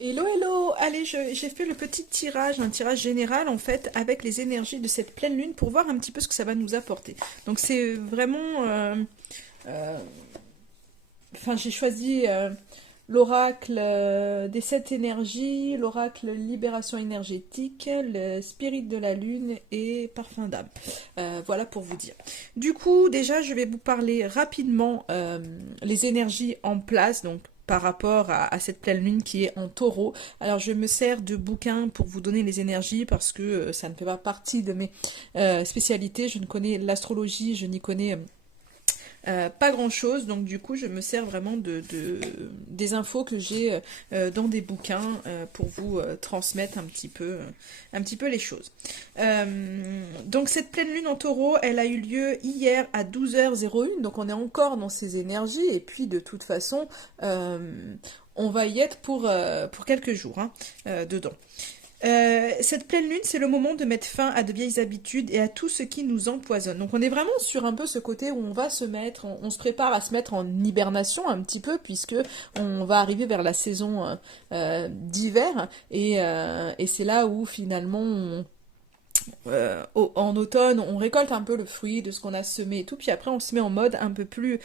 Hello, hello! Allez, j'ai fait le petit tirage, un tirage général en fait, avec les énergies de cette pleine lune pour voir un petit peu ce que ça va nous apporter. Donc c'est vraiment... euh, Enfin, j'ai choisi l'oracle des sept énergies, l'oracle libération énergétique, le spirit de la lune et parfum d'âme. Voilà pour vous dire. Du coup, déjà, je vais vous parler rapidement les énergies en place, donc par rapport à cette pleine lune qui est en taureau. Alors je me sers de bouquins pour vous donner les énergies parce que ça ne fait pas partie de mes spécialités. Je ne connais l'astrologie, je n'y connais pas grand-chose, donc du coup je me sers vraiment des infos que j'ai dans des bouquins pour vous transmettre un petit peu les choses. Donc cette pleine lune en taureau, elle a eu lieu hier à 12h01, donc on est encore dans ces énergies, et puis de toute façon, on va y être pour quelques jours dedans. Cette pleine lune, c'est le moment de mettre fin à de vieilles habitudes et à tout ce qui nous empoisonne. Donc on est vraiment sur un peu ce côté où on va se mettre, on se prépare à se mettre en hibernation un petit peu puisque on va arriver vers la saison d'hiver et c'est là où finalement en automne, on récolte un peu le fruit de ce qu'on a semé et tout, puis après on se met en mode un peu plus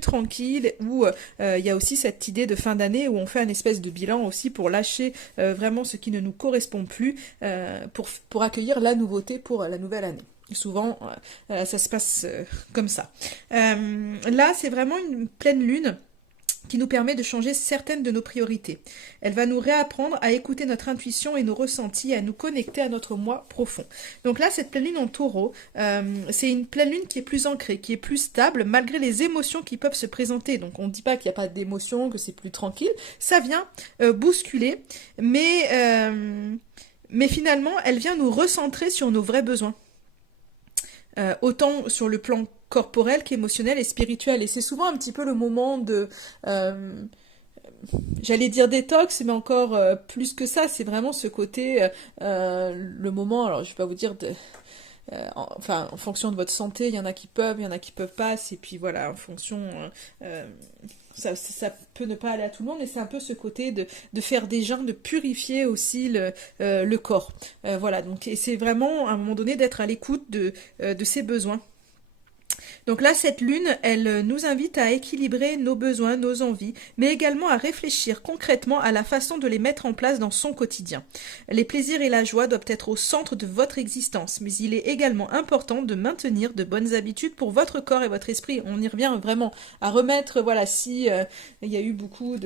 tranquille, où il y a aussi cette idée de fin d'année où on fait un espèce de bilan aussi pour lâcher vraiment ce qui ne nous correspond plus, pour accueillir la nouveauté pour la nouvelle année. Souvent, ça se passe comme ça. Là, c'est vraiment une pleine lune qui nous permet de changer certaines de nos priorités. Elle va nous réapprendre à écouter notre intuition et nos ressentis, à nous connecter à notre moi profond. Donc là, cette pleine lune en taureau, c'est une pleine lune qui est plus ancrée, qui est plus stable, malgré les émotions qui peuvent se présenter. Donc on ne dit pas qu'il n'y a pas d'émotions, que c'est plus tranquille. Ça vient bousculer, mais finalement, elle vient nous recentrer sur nos vrais besoins. Autant sur le plan corporel qu'émotionnel et spirituel. Et c'est souvent un petit peu le moment de... euh, j'allais dire détox, mais encore plus que ça, c'est vraiment ce côté, le moment, alors je vais pas vous dire enfin, en fonction de votre santé, il y en a qui peuvent, il y en a qui peuvent pas, et puis voilà, en fonction, euh, ça peut ne pas aller à tout le monde, mais c'est un peu ce côté de faire des gens, de purifier aussi le corps. Voilà, donc, et c'est vraiment à un moment donné d'être à l'écoute de ses besoins. Donc là, cette lune, elle nous invite à équilibrer nos besoins, nos envies, mais également à réfléchir concrètement à la façon de les mettre en place dans son quotidien. Les plaisirs et la joie doivent être au centre de votre existence, mais il est également important de maintenir de bonnes habitudes pour votre corps et votre esprit. On y revient vraiment à remettre, voilà, si il y a eu beaucoup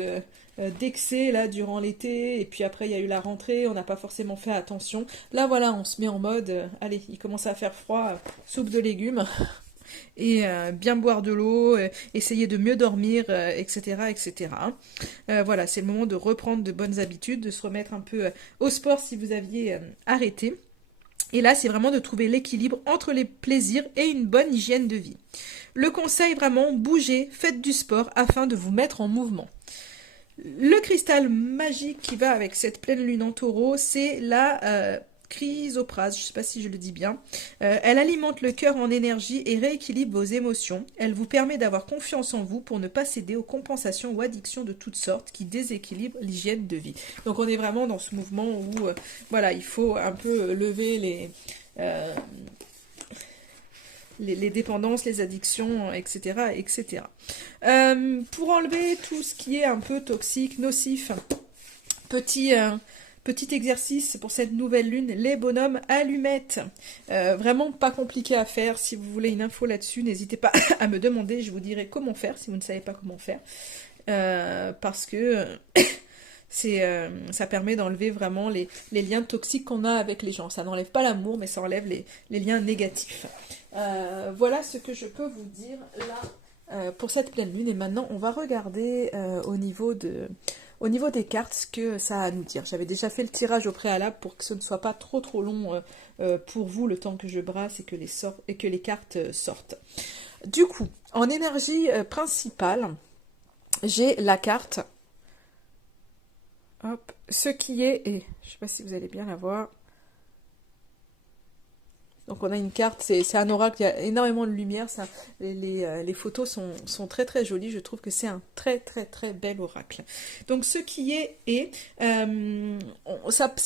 d'excès là durant l'été et puis après il y a eu la rentrée, on n'a pas forcément fait attention. Là voilà, on se met en mode allez, il commence à faire froid, soupe de légumes et bien boire de l'eau, essayer de mieux dormir, etc. etc. Voilà, c'est le moment de reprendre de bonnes habitudes, de se remettre un peu au sport si vous aviez arrêté. Et là, c'est vraiment de trouver l'équilibre entre les plaisirs et une bonne hygiène de vie. Le conseil vraiment, bougez, faites du sport afin de vous mettre en mouvement. Le cristal magique qui va avec cette pleine lune en taureau, c'est la chrysoprase, je ne sais pas si je le dis bien. Elle alimente le cœur en énergie et rééquilibre vos émotions. Elle vous permet d'avoir confiance en vous pour ne pas céder aux compensations ou addictions de toutes sortes qui déséquilibrent l'hygiène de vie. Donc on est vraiment dans ce mouvement où voilà, il faut un peu lever euh, les dépendances, les addictions, etc. etc. Pour enlever tout ce qui est un peu toxique, nocif, petit, euh, petit exercice pour cette nouvelle lune, les bonhommes allumettes. Vraiment pas compliqué à faire. Si vous voulez une info là-dessus, n'hésitez pas à me demander, je vous dirai comment faire si vous ne savez pas comment faire. Parce que ça permet d'enlever vraiment les liens toxiques qu'on a avec les gens. Ça n'enlève pas l'amour, mais ça enlève les liens négatifs. Voilà ce que je peux vous dire là pour cette pleine lune. Et maintenant, on va regarder au niveau des cartes ce que ça a à nous dire. J'avais déjà fait le tirage au préalable pour que ce ne soit pas trop long pour vous le temps que je brasse et que les cartes sortent. Du coup, en énergie principale, j'ai la carte. Hop, ce qui est, et je ne sais pas si vous allez bien la voir, Donc on a une carte, c'est un oracle, il y a énormément de lumière, ça, les photos sont très très jolies, je trouve que c'est un très très très bel oracle. Donc ce qui est, c'est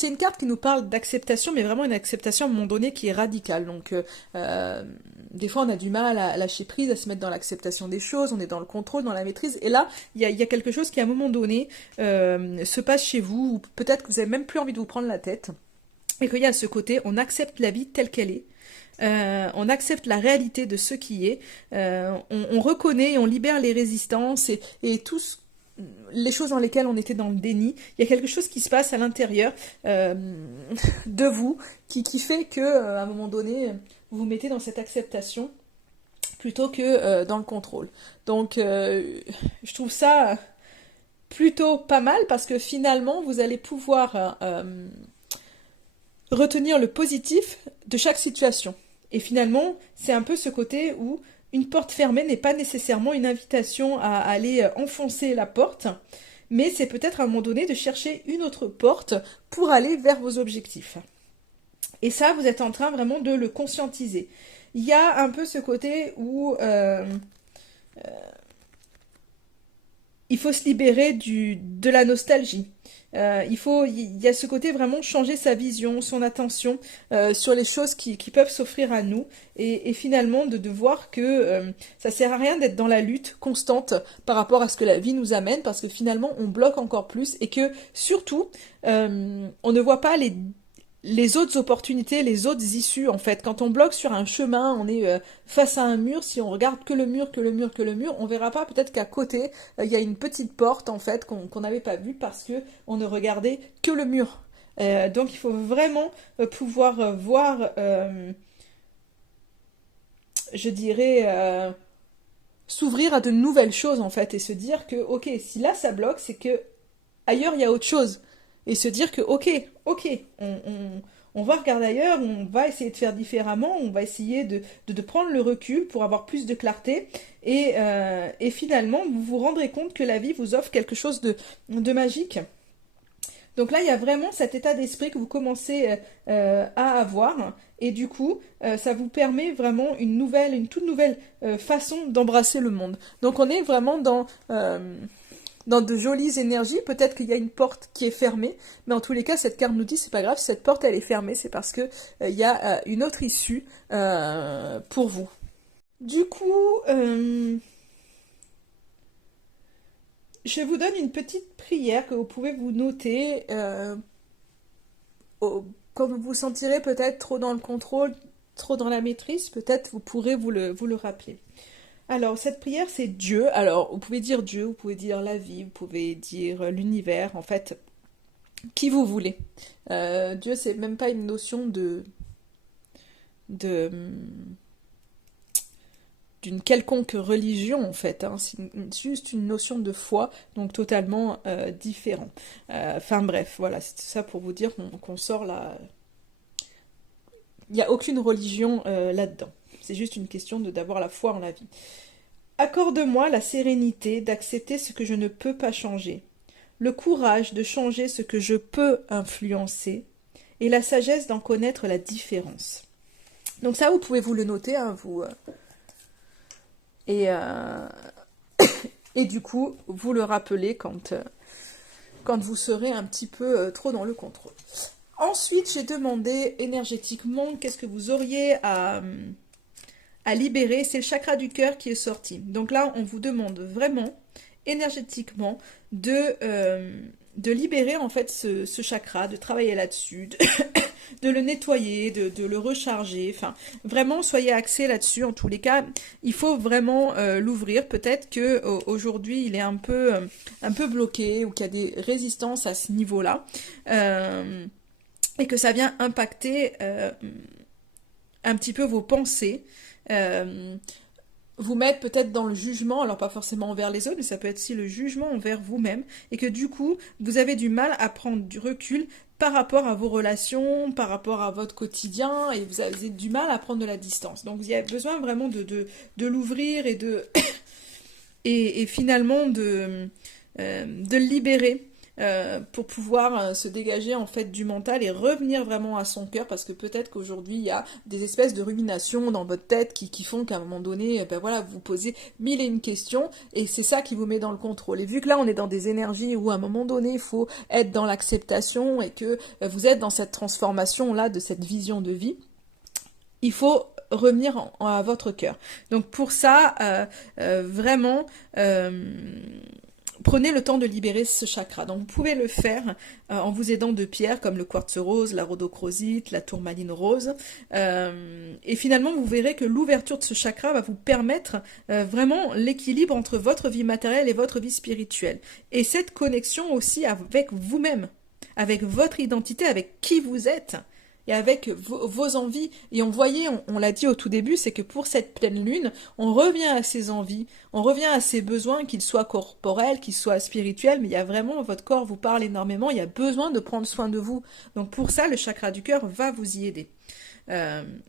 une carte qui nous parle d'acceptation, mais vraiment une acceptation à un moment donné qui est radicale. Donc des fois on a du mal à lâcher prise, à se mettre dans l'acceptation des choses, on est dans le contrôle, dans la maîtrise, et là il y a quelque chose qui à un moment donné se passe chez vous, ou peut-être que vous avez même plus envie de vous prendre la tête. Et qu'il y a ce côté, on accepte la vie telle qu'elle est. On accepte la réalité de ce qui est. On reconnaît, on libère les résistances et tous les choses dans lesquelles on était dans le déni. Il y a quelque chose qui se passe à l'intérieur de vous qui fait que, à un moment donné, vous vous mettez dans cette acceptation plutôt que dans le contrôle. Donc, je trouve ça plutôt pas mal parce que finalement, vous allez pouvoir retenir le positif de chaque situation. Et finalement, c'est un peu ce côté où une porte fermée n'est pas nécessairement une invitation à aller enfoncer la porte, mais c'est peut-être à un moment donné de chercher une autre porte pour aller vers vos objectifs. Et ça, vous êtes en train vraiment de le conscientiser. Il y a un peu ce côté où il faut se libérer de la nostalgie. Il y a ce côté vraiment changer sa vision, son attention sur les choses qui peuvent s'offrir à nous et finalement de voir que ça sert à rien d'être dans la lutte constante par rapport à ce que la vie nous amène parce que finalement on bloque encore plus et que surtout on ne voit pas les autres opportunités, les autres issues, en fait. Quand on bloque sur un chemin, on est face à un mur, si on regarde que le mur, que le mur, que le mur, on verra pas peut-être qu'à côté, il y a une petite porte, en fait, qu'on n'avait pas vue parce que on ne regardait que le mur. Donc il faut vraiment pouvoir voir, je dirais, s'ouvrir à de nouvelles choses, en fait, et se dire que, ok, si là ça bloque, c'est que ailleurs il y a autre chose et se dire que ok, on va regarder ailleurs, on va essayer de faire différemment, on va essayer de prendre le recul pour avoir plus de clarté et finalement vous vous rendrez compte que la vie vous offre quelque chose de magique. Donc là, il y a vraiment cet état d'esprit que vous commencez à avoir. Et du coup, ça vous permet vraiment une toute nouvelle façon d'embrasser le monde. Donc on est vraiment dans de jolies énergies. Peut-être qu'il y a une porte qui est fermée, mais en tous les cas, cette carte nous dit c'est pas grave, si cette porte elle est fermée, c'est parce que il y a une autre issue pour vous. Du coup, je vous donne une petite prière que vous pouvez vous noter quand vous vous sentirez peut-être trop dans le contrôle, trop dans la maîtrise, peut-être vous pourrez vous le rappeler. Alors, cette prière, c'est Dieu. Alors, vous pouvez dire Dieu, vous pouvez dire la vie, vous pouvez dire l'univers, en fait, qui vous voulez. Dieu, c'est même pas une notion de d'une quelconque religion, en fait. Hein. C'est juste une notion de foi, donc totalement différent. Enfin, bref, voilà, c'est ça pour vous dire qu'on sort là. Il n'y a aucune religion là-dedans. C'est juste une question d'avoir la foi en la vie. Accorde-moi la sérénité d'accepter ce que je ne peux pas changer, le courage de changer ce que je peux influencer et la sagesse d'en connaître la différence. Donc ça, vous pouvez vous le noter, hein, vous. Et, euh, et du coup, vous le rappelez quand vous serez un petit peu trop dans le contrôle. Ensuite, j'ai demandé énergétiquement qu'est-ce que vous auriez à libérer. C'est le chakra du cœur qui est sorti. Donc là, on vous demande vraiment énergétiquement de libérer en fait ce chakra, de travailler là-dessus, de le nettoyer, de le recharger. Enfin, vraiment, soyez axés là-dessus. En tous les cas, il faut vraiment l'ouvrir. Peut-être que aujourd'hui, il est un peu bloqué ou qu'il y a des résistances à ce niveau-là. Et que ça vient impacter un petit peu vos pensées, vous mettre peut-être dans le jugement, alors pas forcément envers les autres, mais ça peut être aussi le jugement envers vous-même, et que du coup, vous avez du mal à prendre du recul par rapport à vos relations, par rapport à votre quotidien, et vous avez du mal à prendre de la distance. Donc il y a besoin vraiment de l'ouvrir et finalement de le libérer pour pouvoir se dégager en fait du mental et revenir vraiment à son cœur, parce que peut-être qu'aujourd'hui il y a des espèces de ruminations dans votre tête qui font qu'à un moment donné, ben voilà, vous vous posez mille et une questions, et c'est ça qui vous met dans le contrôle. Et vu que là on est dans des énergies où à un moment donné il faut être dans l'acceptation et que vous êtes dans cette transformation là de cette vision de vie, il faut revenir à votre cœur. Donc pour ça, vraiment, prenez le temps de libérer ce chakra. Donc vous pouvez le faire en vous aidant de pierres comme le quartz rose, la rhodochrosite, la tourmaline rose. Et finalement, vous verrez que l'ouverture de ce chakra va vous permettre vraiment l'équilibre entre votre vie matérielle et votre vie spirituelle. Et cette connexion aussi avec vous-même, avec votre identité, avec qui vous êtes et avec vos envies. Et on l'a dit au tout début, c'est que pour cette pleine lune, on revient à ses envies, on revient à ses besoins, qu'ils soient corporels, qu'ils soient spirituels, mais il y a vraiment, votre corps vous parle énormément, il y a besoin de prendre soin de vous. Donc pour ça, le chakra du cœur va vous y aider.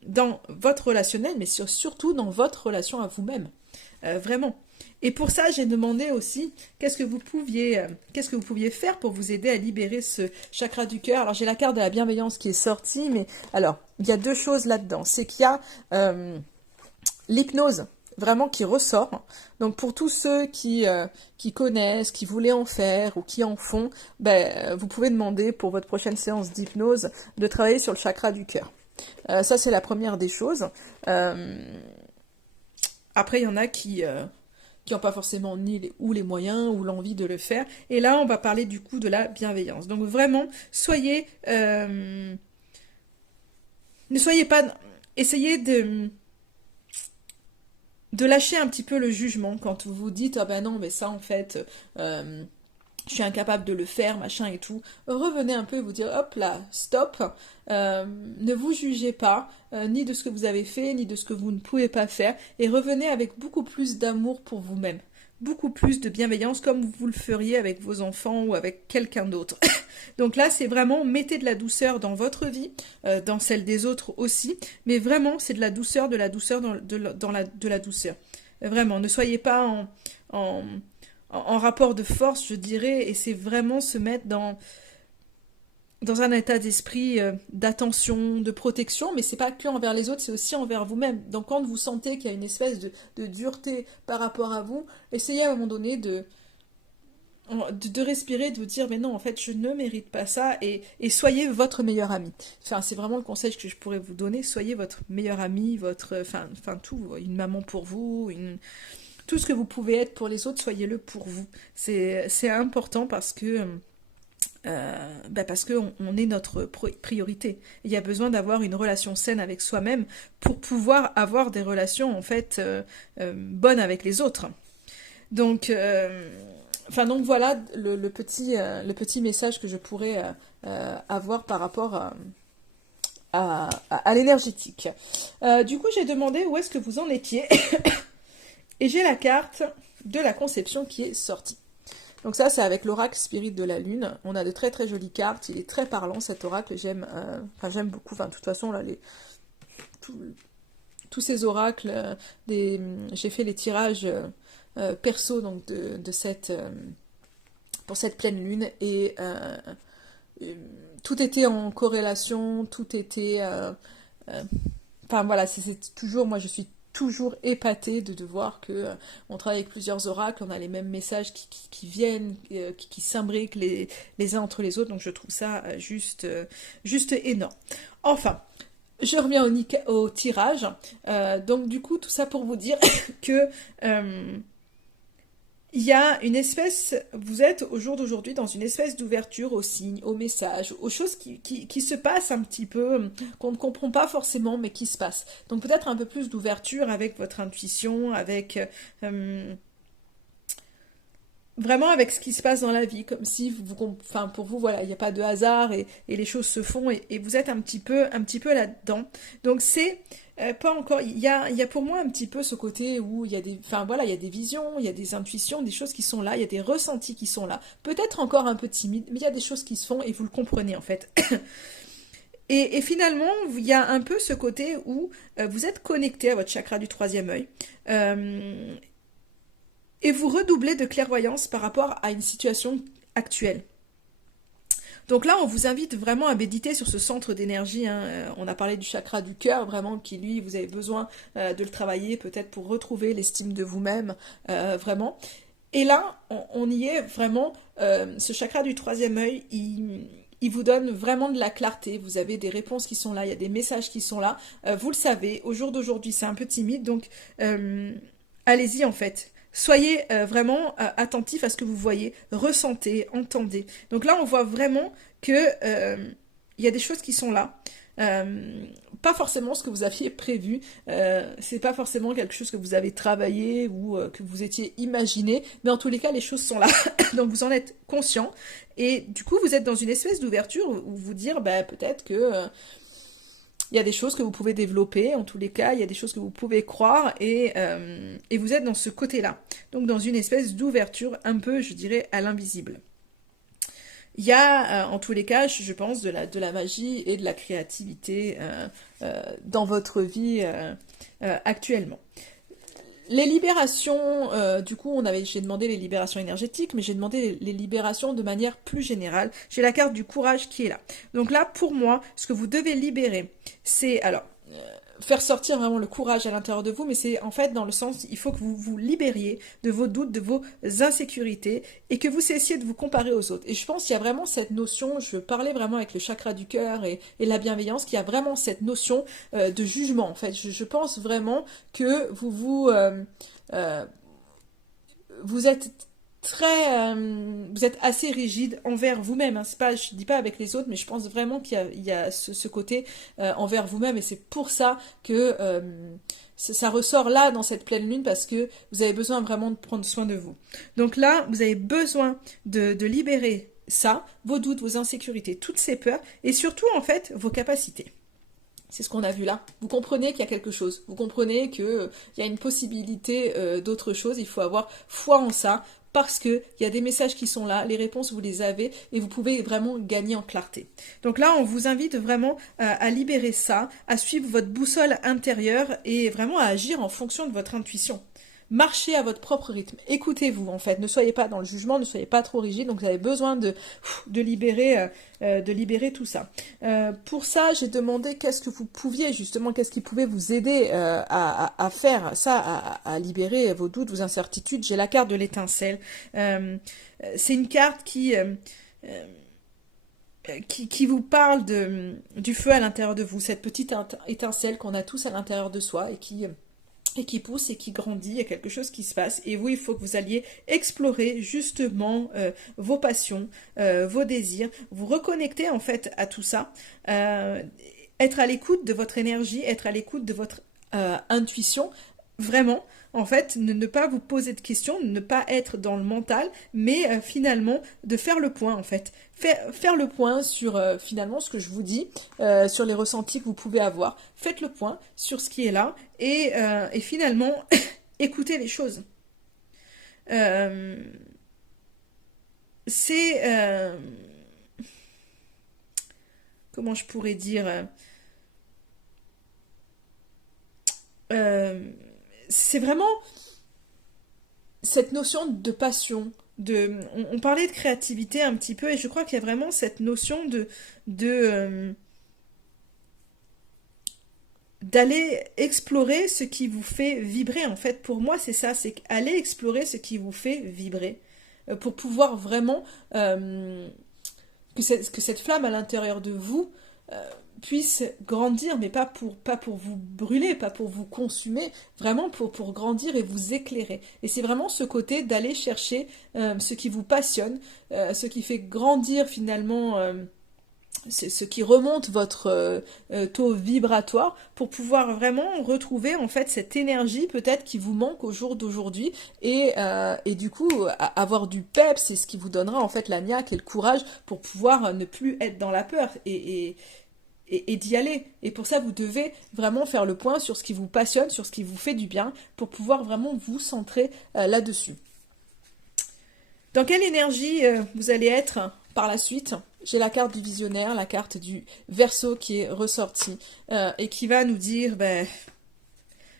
Dans votre relationnel, mais surtout dans votre relation à vous-même. Vraiment. Et pour ça, j'ai demandé aussi qu'est-ce que vous pouviez faire pour vous aider à libérer ce chakra du cœur. Alors j'ai la carte de la bienveillance qui est sortie, mais alors il y a deux choses là-dedans. C'est qu'il y a l'hypnose vraiment qui ressort. Donc pour tous ceux qui connaissent, qui voulaient en faire ou qui en font, ben, vous pouvez demander pour votre prochaine séance d'hypnose de travailler sur le chakra du cœur. Ça c'est la première des choses. Après il y en a qui n'ont pas forcément ni les moyens ou l'envie de le faire. Et là, on va parler du coup de la bienveillance. Donc vraiment, ne soyez pas, essayez de lâcher un petit peu le jugement quand vous vous dites, ah ben non, mais ça en fait, je suis incapable de le faire, machin et tout. Revenez un peu et vous dire, hop là, stop, ne vous jugez pas, ni de ce que vous avez fait, ni de ce que vous ne pouvez pas faire, et revenez avec beaucoup plus d'amour pour vous-même, beaucoup plus de bienveillance, comme vous le feriez avec vos enfants ou avec quelqu'un d'autre. Donc là, c'est vraiment, mettez de la douceur dans votre vie, dans celle des autres aussi, mais vraiment, c'est de la douceur de la douceur. Vraiment, ne soyez pas en rapport de force, je dirais, et c'est vraiment se mettre dans un état d'esprit d'attention, de protection, mais c'est pas que envers les autres, c'est aussi envers vous-même. Donc quand vous sentez qu'il y a une espèce de dureté par rapport à vous, essayez à un moment donné de respirer, de vous dire mais non, en fait je ne mérite pas ça, et soyez votre meilleur ami. Enfin, c'est vraiment le conseil que je pourrais vous donner, soyez votre meilleur ami, enfin tout, une maman pour vous, tout ce que vous pouvez être pour les autres, soyez-le pour vous. C'est important parce que on est notre priorité. Il y a besoin d'avoir une relation saine avec soi-même pour pouvoir avoir des relations en fait bonnes avec les autres. Donc, donc voilà le petit message que je pourrais avoir par rapport à l'énergétique. Du coup, j'ai demandé où est-ce que vous en étiez. Et j'ai la carte de la conception qui est sortie. Donc ça, c'est avec l'oracle spirit de la lune. On a de très très jolies cartes. Il est très parlant cet oracle. J'aime beaucoup. Enfin, de toute façon, là, tous ces oracles, j'ai fait les tirages perso donc pour cette pleine lune, et tout était en corrélation, tout était... Enfin voilà, c'est toujours... Moi, je suis toujours épatée de voir que on travaille avec plusieurs oracles, on a les mêmes messages qui viennent, qui s'imbriquent les uns entre les autres, donc je trouve ça juste énorme. Enfin, je reviens au tirage. Donc du coup, tout ça pour vous dire que il y a une espèce, vous êtes au jour d'aujourd'hui dans une espèce d'ouverture aux signes, aux messages, aux choses qui se passent un petit peu, qu'on ne comprend pas forcément, mais qui se passent. Donc peut-être un peu plus d'ouverture avec votre intuition, avec vraiment avec ce qui se passe dans la vie, comme si pour vous, voilà, il n'y a pas de hasard, et les choses se font, et vous êtes un petit peu là-dedans. Donc c'est pas encore, il y a pour moi un petit peu ce côté où il y a il y a des visions, il y a des intuitions, des choses qui sont là, il y a des ressentis qui sont là. Peut-être encore un peu timide, mais il y a des choses qui se font et vous le comprenez en fait. Et finalement, il y a un peu ce côté où vous êtes connecté à votre chakra du troisième œil. Et vous redoublez de clairvoyance par rapport à une situation actuelle. Donc là, on vous invite vraiment à méditer sur ce centre d'énergie, hein. On a parlé du chakra du cœur, vraiment, qui lui, vous avez besoin de le travailler peut-être pour retrouver l'estime de vous-même, vraiment. Et là, on y est vraiment, ce chakra du troisième œil, il vous donne vraiment de la clarté, vous avez des réponses qui sont là, il y a des messages qui sont là, vous le savez, au jour d'aujourd'hui c'est un peu timide, donc allez-y en fait. Soyez vraiment attentif à ce que vous voyez, ressentez, entendez. Donc là on voit vraiment que il y a des choses qui sont là. Pas forcément ce que vous aviez prévu, c'est pas forcément quelque chose que vous avez travaillé ou que vous étiez imaginé, mais en tous les cas les choses sont là, donc vous en êtes conscient et du coup vous êtes dans une espèce d'ouverture où vous dire bah, peut-être que il y a des choses que vous pouvez développer, en tous les cas il y a des choses que vous pouvez croire et vous êtes dans ce côté-là, donc dans une espèce d'ouverture un peu je dirais à l'invisible. Il y a, en tous les cas, je pense, de la magie et de la créativité dans votre vie actuellement. Les libérations, du coup, j'ai demandé les libérations énergétiques, mais j'ai demandé les libérations de manière plus générale. J'ai la carte du courage qui est là. Donc là, pour moi, ce que vous devez libérer, c'est, alors, faire sortir vraiment le courage à l'intérieur de vous, mais c'est en fait dans le sens, il faut que vous vous libériez de vos doutes, de vos insécurités, et que vous cessiez de vous comparer aux autres. Et je pense qu'il y a vraiment cette notion, je parlais vraiment avec le chakra du cœur et la bienveillance, qu'il y a vraiment cette notion de jugement, en fait. Je pense vraiment que euh, vous êtes vous êtes assez rigide envers vous-même, hein. C'est pas, je dis pas avec les autres, mais je pense vraiment il y a ce côté envers vous-même, et c'est pour ça que ça ressort là dans cette pleine lune, parce que vous avez besoin vraiment de prendre soin de vous. Donc là, vous avez besoin de libérer ça, vos doutes, vos insécurités, toutes ces peurs, et surtout en fait vos capacités. C'est ce qu'on a vu là. Vous comprenez qu'il y a quelque chose. Vous comprenez qu'il y a une possibilité d'autre chose. Il faut avoir foi en ça parce qu'il y a des messages qui sont là, les réponses vous les avez et vous pouvez vraiment gagner en clarté. Donc là, on vous invite vraiment à libérer ça, à suivre votre boussole intérieure et vraiment à agir en fonction de votre intuition. Marchez à votre propre rythme. Écoutez-vous, en fait. Ne soyez pas dans le jugement, ne soyez pas trop rigide. Donc, vous avez besoin de libérer tout ça. Pour ça, j'ai demandé qu'est-ce que vous pouviez, justement, qu'est-ce qui pouvait vous aider à faire ça, à libérer vos doutes, vos incertitudes. J'ai la carte de l'étincelle. C'est une carte qui vous parle du feu à l'intérieur de vous, cette petite étincelle qu'on a tous à l'intérieur de soi et qui pousse et qui grandit, il y a quelque chose qui se passe. Et vous, il faut que vous alliez explorer justement vos passions, vos désirs, vous reconnecter en fait à tout ça, être à l'écoute de votre énergie, être à l'écoute de votre intuition, vraiment. En fait, ne pas vous poser de questions, ne pas être dans le mental, mais finalement de faire le point en fait. Faire le point sur finalement ce que je vous dis, sur les ressentis que vous pouvez avoir. Faites le point sur ce qui est là et finalement écoutez les choses. Euh, c'est comment je pourrais dire euh, c'est vraiment cette notion de passion, on parlait de créativité un petit peu, et je crois qu'il y a vraiment cette notion de d'aller explorer ce qui vous fait vibrer. En fait, pour moi, c'est ça, c'est aller explorer ce qui vous fait vibrer, pour pouvoir vraiment que cette flamme à l'intérieur de vous puisse grandir, mais pas pour vous brûler, pas pour vous consumer, vraiment pour grandir et vous éclairer. Et c'est vraiment ce côté d'aller chercher ce qui vous passionne, ce qui fait grandir finalement, ce qui remonte votre taux vibratoire, pour pouvoir vraiment retrouver en fait cette énergie peut-être qui vous manque au jour d'aujourd'hui, et du coup avoir du peps, c'est ce qui vous donnera en fait la niaque et le courage pour pouvoir ne plus être dans la peur et d'y aller. Et pour ça, vous devez vraiment faire le point sur ce qui vous passionne, sur ce qui vous fait du bien, pour pouvoir vraiment vous centrer là-dessus. Dans quelle énergie vous allez être par la suite? J'ai la carte du visionnaire, la carte du Verseau qui est ressortie et qui va nous dire, ben,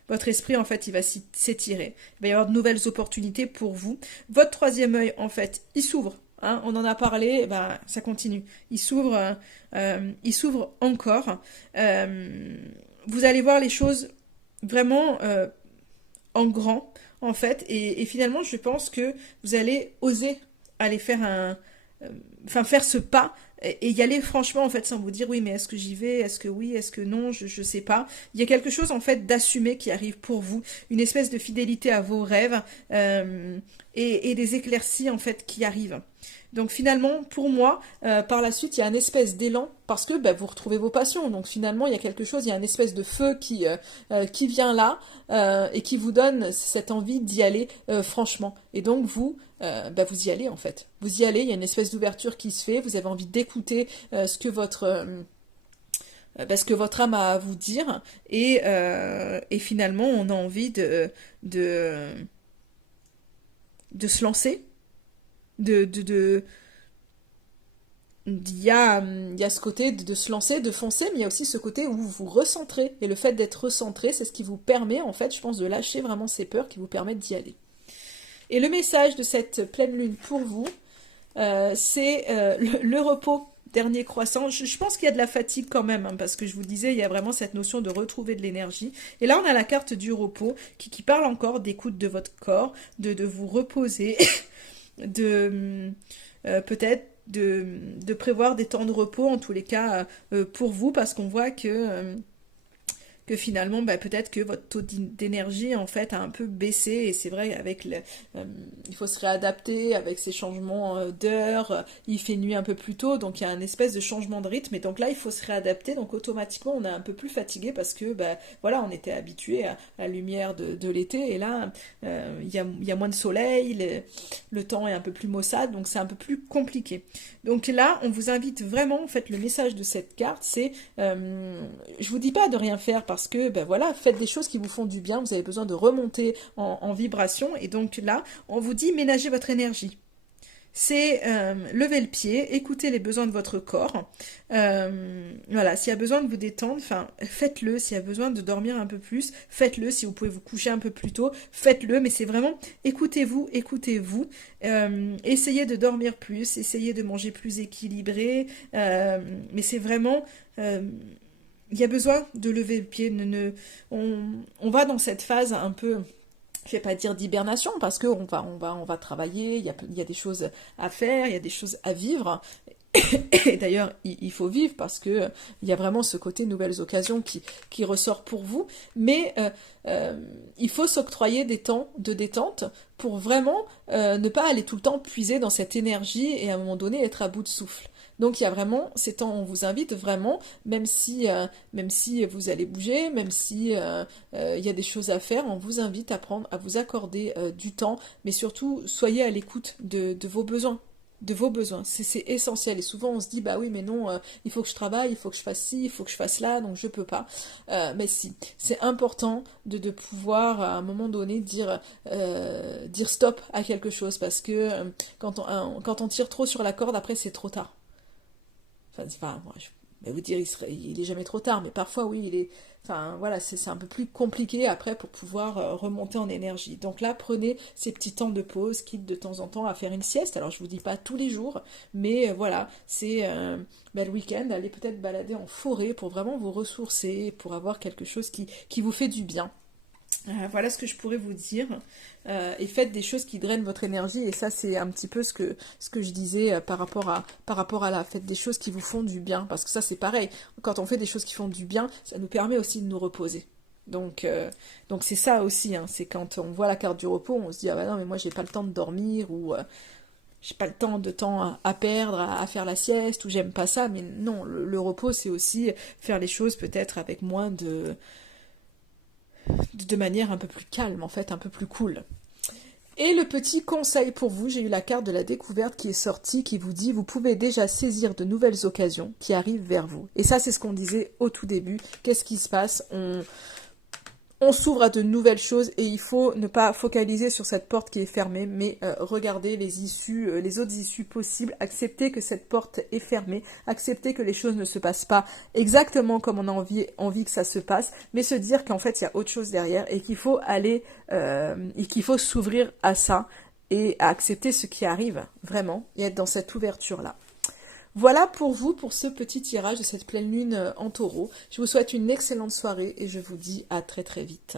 votre esprit, en fait, il va s'étirer. Il va y avoir de nouvelles opportunités pour vous. Votre troisième œil, en fait, il s'ouvre hein, on en a parlé, ben, ça continue. Il s'ouvre encore. Euh, vous allez voir les choses vraiment en grand, en fait, et finalement, je pense que vous allez oser aller faire enfin faire ce pas et y aller franchement en fait sans vous dire oui mais est-ce que j'y vais, est-ce que oui, est-ce que non, je sais pas. Il y a quelque chose en fait d'assumé qui arrive pour vous, une espèce de fidélité à vos rêves et des éclaircies en fait qui arrivent. Donc finalement, pour moi, par la suite, il y a un espèce d'élan parce que bah, vous retrouvez vos passions. Donc finalement, il y a quelque chose, il y a un espèce de feu qui vient là et qui vous donne cette envie d'y aller franchement. Et donc vous, bah, vous y allez en fait. Vous y allez, il y a une espèce d'ouverture qui se fait. Vous avez envie d'écouter ce que votre âme a à vous dire et finalement, on a envie de, de se lancer de il y a ce côté de se lancer, de foncer, mais il y a aussi ce côté où vous vous recentrez. Et le fait d'être recentré, c'est ce qui vous permet, en fait, je pense, de lâcher vraiment ces peurs qui vous permettent d'y aller. Et le message de cette pleine lune pour vous, c'est le repos. Dernier croissant, je pense qu'il y a de la fatigue quand même, hein, parce que je vous disais, il y a vraiment cette notion de retrouver de l'énergie. Et là, on a la carte du repos qui parle encore d'écoute de votre corps, de vous reposer, de peut-être de prévoir des temps de repos en tous les cas pour vous parce qu'on voit que finalement bah, peut-être que votre taux d'énergie en fait a un peu baissé et c'est vrai avec il faut se réadapter avec ces changements d'heure, il fait nuit un peu plus tôt donc il y a un espèce de changement de rythme et donc là il faut se réadapter donc automatiquement on est un peu plus fatigué parce que bah, voilà on était habitué à la lumière de l'été et là il y a moins de soleil, le temps est un peu plus maussade donc c'est un peu plus compliqué. Donc là on vous invite vraiment en fait le message de cette carte c'est je vous dis pas de rien faire parce que ben voilà, faites des choses qui vous font du bien, vous avez besoin de remonter en vibration et donc là, on vous dit ménagez votre énergie. C'est lever le pied, écouter les besoins de votre corps. Voilà, s'il y a besoin de vous détendre, enfin, faites-le. S'il y a besoin de dormir un peu plus, faites-le. Si vous pouvez vous coucher un peu plus tôt, faites-le. Mais c'est vraiment écoutez-vous, écoutez-vous. Essayez de dormir plus, essayez de manger plus équilibré. Mais c'est vraiment il y a besoin de lever le pied. On va dans cette phase un peu, je vais pas dire d'hibernation, parce qu'on on va travailler, il y a des choses à faire, il y a des choses à vivre. Et d'ailleurs, il faut vivre parce que il y a vraiment ce côté nouvelles occasions qui ressort pour vous. Mais il faut s'octroyer des temps de détente pour vraiment ne pas aller tout le temps puiser dans cette énergie et à un moment donné être à bout de souffle. Donc il y a vraiment ces temps, on vous invite vraiment, même si vous allez bouger, même si il y a des choses à faire, on vous invite à prendre, à vous accorder du temps, mais surtout soyez à l'écoute de vos besoins. De vos besoins, c'est essentiel. Et souvent on se dit bah oui mais non, il faut que je travaille, il faut que je fasse ci, il faut que je fasse là, donc je peux pas. Mais si, c'est important de pouvoir à un moment donné dire stop à quelque chose parce que quand on tire trop sur la corde après c'est trop tard. Enfin, moi, je vais vous dire, il est jamais trop tard, mais parfois, oui, enfin, voilà, c'est un peu plus compliqué après pour pouvoir remonter en énergie. Donc là, prenez ces petits temps de pause, quitte de temps en temps à faire une sieste. Alors, je vous dis pas tous les jours, mais voilà, c'est ben, le week-end, allez peut-être balader en forêt pour vraiment vous ressourcer, pour avoir quelque chose qui vous fait du bien. Voilà ce que je pourrais vous dire. Et faites des choses qui drainent votre énergie. Et ça, c'est un petit peu ce que je disais par rapport à là. Faites des choses qui vous font du bien. Parce que ça, c'est pareil. Quand on fait des choses qui font du bien, ça nous permet aussi de nous reposer. Donc c'est ça aussi. Hein. C'est quand on voit la carte du repos, on se dit, ah bah non, mais moi, j'ai pas le temps de dormir ou j'ai pas le temps à perdre, à faire la sieste ou j'aime pas ça. Mais non, le repos, c'est aussi faire les choses peut-être avec moins de manière un peu plus calme, en fait, un peu plus cool. Et le petit conseil pour vous, j'ai eu la carte de la découverte qui est sortie, qui vous dit, vous pouvez déjà saisir de nouvelles occasions qui arrivent vers vous. Et ça, c'est ce qu'on disait au tout début. Qu'est-ce qui se passe ? On s'ouvre à de nouvelles choses et il faut ne pas focaliser sur cette porte qui est fermée, mais regarder les issues, les autres issues possibles, accepter que cette porte est fermée, accepter que les choses ne se passent pas exactement comme on a envie que ça se passe, mais se dire qu'en fait il y a autre chose derrière et qu'il faut aller et qu'il faut s'ouvrir à ça et à accepter ce qui arrive, vraiment, et être dans cette ouverture-là. Voilà pour vous, pour ce petit tirage de cette pleine lune en taureau. Je vous souhaite une excellente soirée et je vous dis à très très vite.